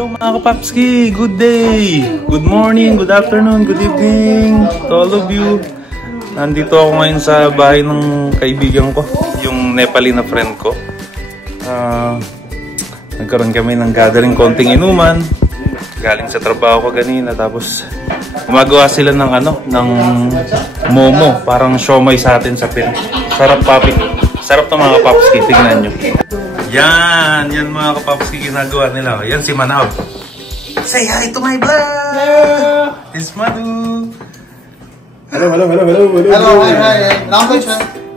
Hello mga kapapski! Good day! Good morning, good afternoon, good evening to all of you. Nandito ako ngayon sa bahay ng kaibigan ko, yung Nepali na friend ko. Nagkaroon kami ng gathering, konting inuman. Galing sa trabaho ko kanina, tapos gumagawa sila ng ng momo, parang siomay sa atin sa Pinas. Sarap papi. Sarap to mga kapapski, tingnan nyo. Yan mga kapapski ginagawa nila. Yan si Manaw. Say hi to my vlog! Hello! It's Madu! Hello, hi.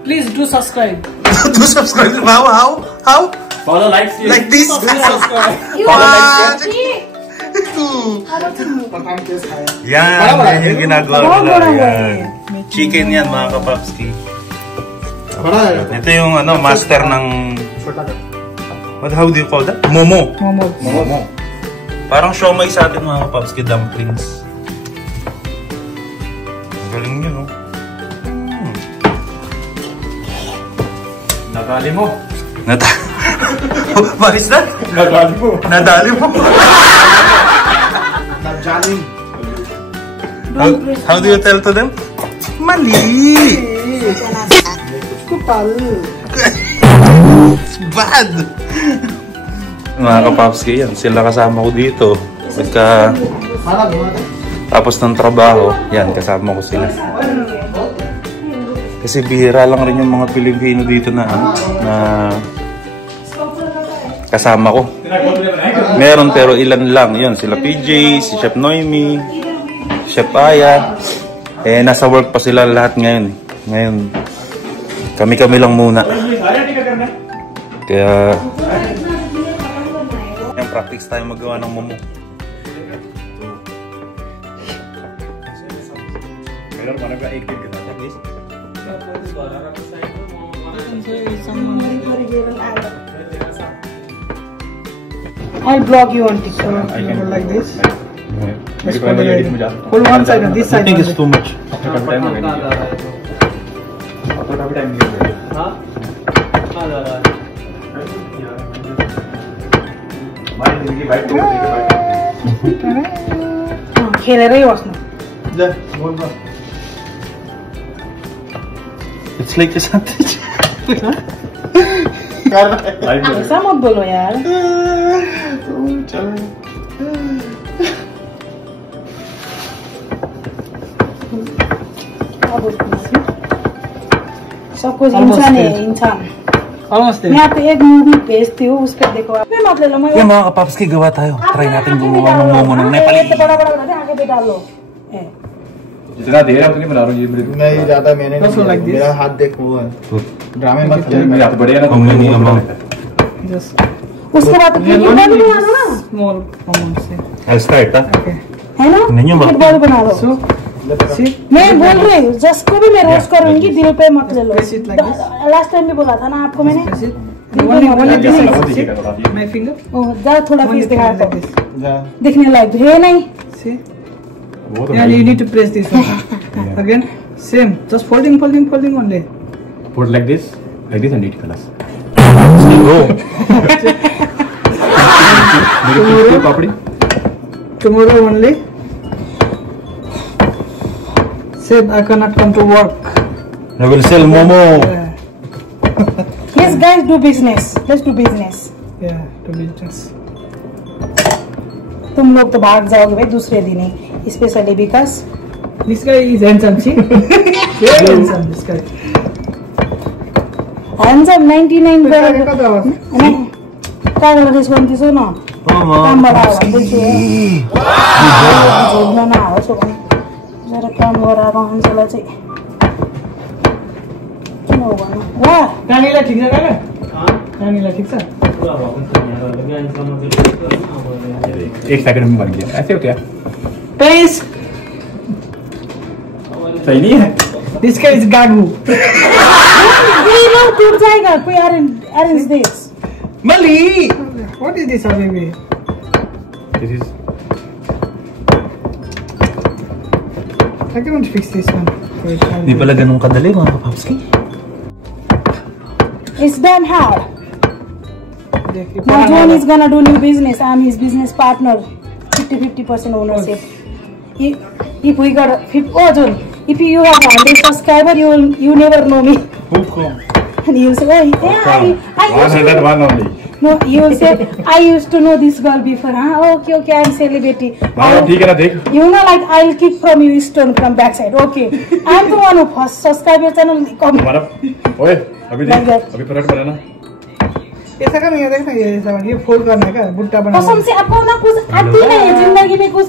Please do subscribe. Do subscribe? How? Follow, like this? Do subscribe. Follow, like Yan yung ginagawa nila. Yan. Chicken yan mga kapapski. Ito yung master ng... How do you call that? Momo. Parang siomay sa atin mga kapapski, dumplings. Galing yun, no? Nadali mo. Maris na? Nadali mo. Nadali. How do you tell to them? Mali! Kupal. It's bad! Mga kapapski yan, sila kasama ko dito. Tapos ng trabaho, yan, kasama ko sila. Kasi bihira lang rin yung mga Pilipino dito na kasama ko. Meron pero ilan lang. Yun, sila PJ, si Chef Noemi, Chef Aya. Nasa work pa sila lahat ngayon. Ngayon, kami lang muna. Kaya, yung practice tayo magawa ng momo. I'll vlog you on TikTok. I can like this. Hold one side and this side. I think it's too much. It's like a sandwich. ऐसा मत बोलो यार. सब कुछ इंसान है, इंसान. मैं आप एक मूवी भेजती हूँ, उस पर देखो. मैं मत ले लो. मैं Yung mga kapapski, gawa tayo. Try natin gumawa ng momo ng Nepali. बड़ा आगे पे डाल लो. जितना देर आप नहीं बना रहा हूँ ये मेरे नहीं ज्यादा मैंने मेरा हाथ देख वो है ड्रामे मत मेरे हाथ बढ़िया ना उसके बाद बना लो ना स्मॉल अमाउंट से ऐसा है ना फुटबॉल बना लो. मैं बोल रही हूँ जस्ट को भी मैं रोस्ट करूंगी, दिल पे मत ले लो. लास्ट टाइम भी बोला था ना आपको मैंने. माय फिंगर जा थोड़ा पीस दिखा दो दिखने लायक है नहीं. Yeah, you need to press this one. Again, same. Just folding only. Fold like this and eat colors. Tomorrow only. Said I cannot come to work. I will sell momo. Yes, guys, do business. Let's do business. Yeah, do business. तुम लोग तो भाग जाओगे भाई दूसरे दिन ही, specially because this guy is handsome. See handsome this guy handsome 99 नहीं कागल डिस्काउंट दिसो न काम बड़ा देखिए जोड्न नआओस् भने जरा काम गराएर आउनुलाई चाहिँ किन हो भन्नु. वा कानीलाई ठीक छ काका? कानीलाई ठीक छ. एक सेकंड में बन गया. ऐसे हो क्या? Please. सही नहीं है. This guy is gagu. We know टूट जाएगा. कोई arrange this. Mali. What is this, baby? This is. I cannot fix this one. Di pala ganun kadali mga kapapski. It's damn hard. Now John is gonna do new business. I'm his business partner. 50% ownership. If we got John, if you have 100 subscribers, you never know me. And you'll say, hey, I used to. No, you will say, I used to know this girl before. Huh? Okay, I'm celebrity. You know, like I'll kick from you stone from backside. Okay, I'm the one who first subscribe your channel. Come. ऐसा का नहीं है देखना ये ऐसा ये फोल्ड करने का बुट्टा बना कसम से आपको ना कुछ आती नहीं जिंदगी में कुछ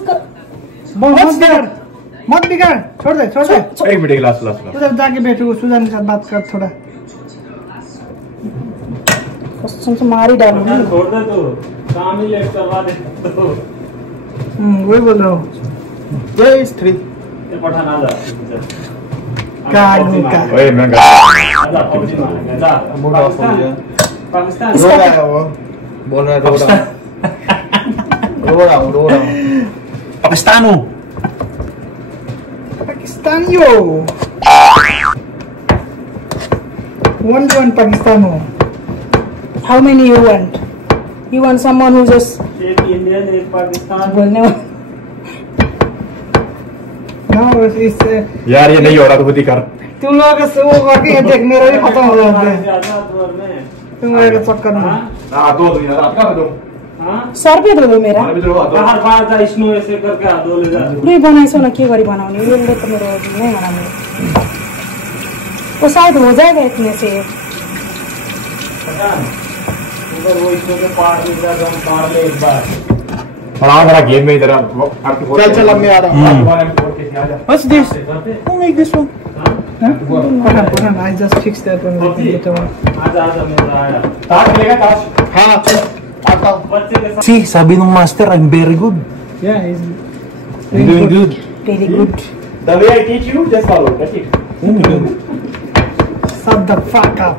मत बिगाड़ छोड़ दे एक मिनट लास्ट उधर जाके बैठो सुजान के साथ बात कर थोड़ा कसम से मार ही डालूंगी छोड़ दे तू काम ही लेट करवा दे तो वही बोल रहा हूँ ये इस 3 ये पठान आ जा का ओए मैं जा मोड़ ऑफ हो गया पाकिस्तान रो रहा है वो बोल रहा है रो रहा हूँ पाकिस्तानियो 1-1 Pakistano. How many you want? You want someone who just एक इंडियन एक पाकिस्तान बोलने वाला No, it's यार ये नहीं हो रहा तो खुद ही कर तुम लोग वो करके देख मेरा भी खत्म हो जाता है तुम मेरे चक्कर में हाँ दो दिन रात का दो हाँ 100 रुपये दो मेरा हर बार जा स्नो ऐसे करके हाथ धो ले जा पुरै बनाइसो न के गरी बनाउने यसले त मेरो नै बनाउने वो शायद हो जाएगा इतने से उधर वो स्नो के पार में जा हम मार ले एक बार हाँ मेरा गेम में इधर चल अब मैं आ रहा हूँ What's this? Who make this one? Pardon, I just fixed that one. आजा मेरा आया ताश मिलेगा ताश हाँ आता हूँ बच्चे के साथ See, sabi nung master, I'm very good. Yeah, he's I'm doing good. very good The way I teach you, just follow. That's it. shut the fuck up.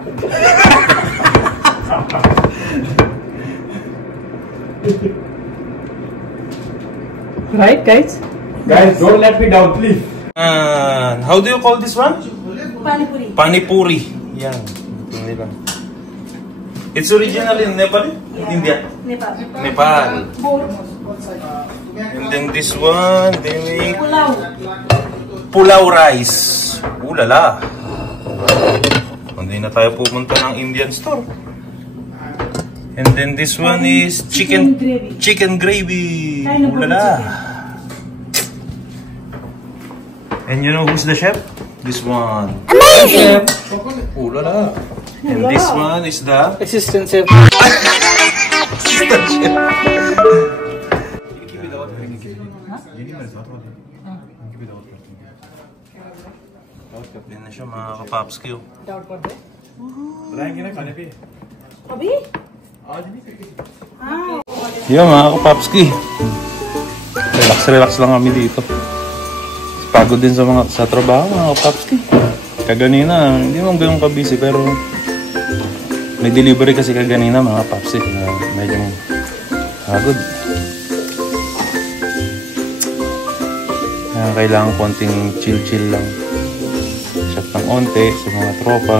Right, guys? Guys, don't let me down, please. How do you call this one? Panipuri Panipuri. Yan. Ito nila. It's original in Nepal? India? Nepal. And then this one, they make pulao rice. Lala. Hindi na tayo pumunta ng Indian store. And then this one is chicken gravy. Lala. And you know who's the chef? This one. Amazing! Lala. And this one is the Assistant chef. assistant chef. Yan na siya mga kapapski. अभी Yan mga kapapski. Relax lang kami dito. Pagod din sa trabaho mga kapapski. Kaganina, hindi naman ganun ka-busy pero may delivery kasi kaganina mga kapapski na medyo pagod. Kaya kailangan konting chill lang. Shot ng onte sa mga tropa.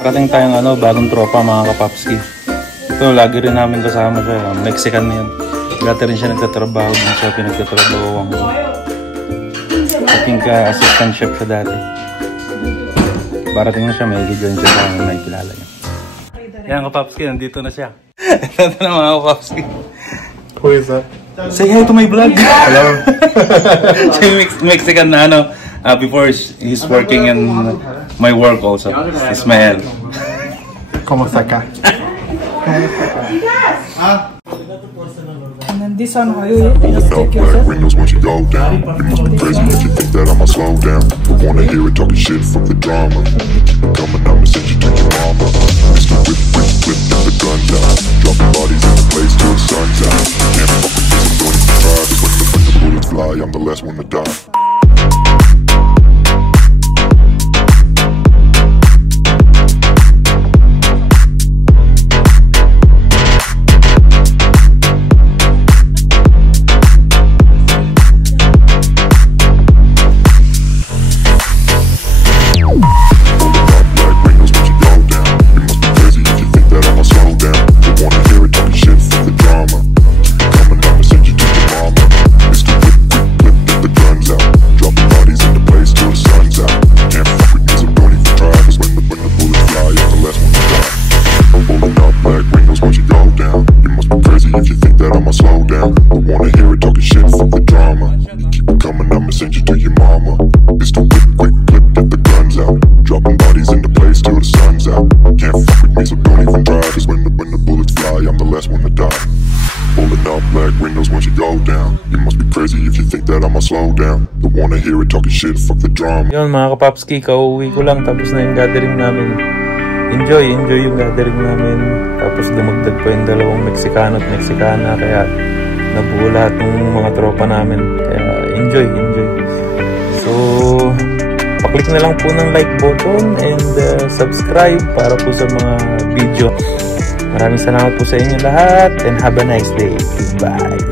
Parating tayong bagong tropa mga kapapski. Ito, lagi rin namin kasama siya. Mexican na yan. Dati rin siya nagtatrabaho. Din siya pinagtatrabaho ang aking ka-assistant chef siya dati. Parating na siya, may join siya sa may kilala niya. Yan kapapski, nandito na siya. Ito na mga kapapski. Who is that? Say hi to my vlog. Hello. Siya Mexican na before he's working in my work also. Ismael. ¿Cómo saca? And then this one, you just take yourself. Windows once you go down. You must be crazy if you think that I'ma slow down. I wanna hear it talking shit from the drama. Keep it coming, I'ma send you to your mama. Mr. Whip, get the gun down. Dropping bodies in the place till the sun's out. Can't fuck with this, I'm going to try. But when the bullets fly, I'm the last one to die. shit, fuck the drama. Yun mga kapapski, kauwi ko lang, tapos na yung gathering namin. Enjoy yung gathering namin. Tapos dumagdag pa yung dalawang Meksikano at Meksikana, kaya nabuo lahat ng mga tropa namin. Kaya enjoy. So paklik na lang po ng like button and subscribe para po sa mga video. Maraming salamat po sa inyo lahat and have a nice day. Bye!